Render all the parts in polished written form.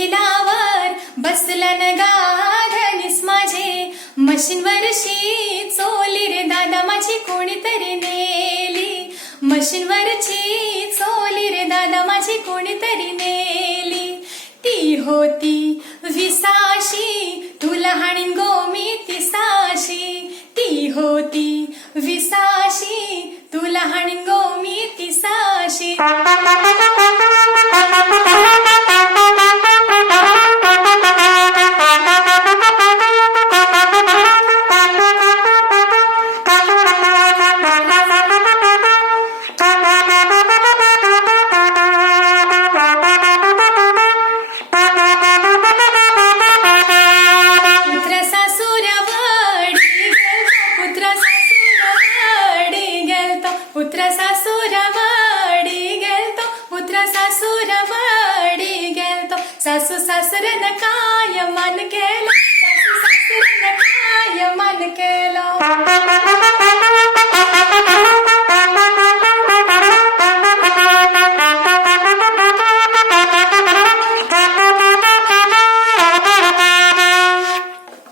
खिलावर बसलन गाधनीस माझे, मशीनवरची चोली रे दादा माझी कोणीतरी नेली, मशीनवरची चोली रे दादा माझी कोणीतरी नेली. ती होती विसाशी, तुला हाणीन गोमी तिसाशी, ती होती विसाशी, तुला हाणीन गोमी तिसाशी. पुत्र सासूरवाडी गेलतो, पुत्र सासूरवाडी गेलतो, सासू सासरन काय मान केलं, सासू सासरन काय मान केलं.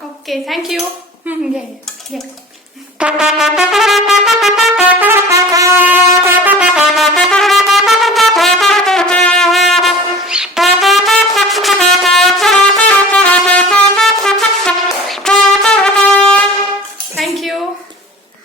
Okay, thank you. घे घे.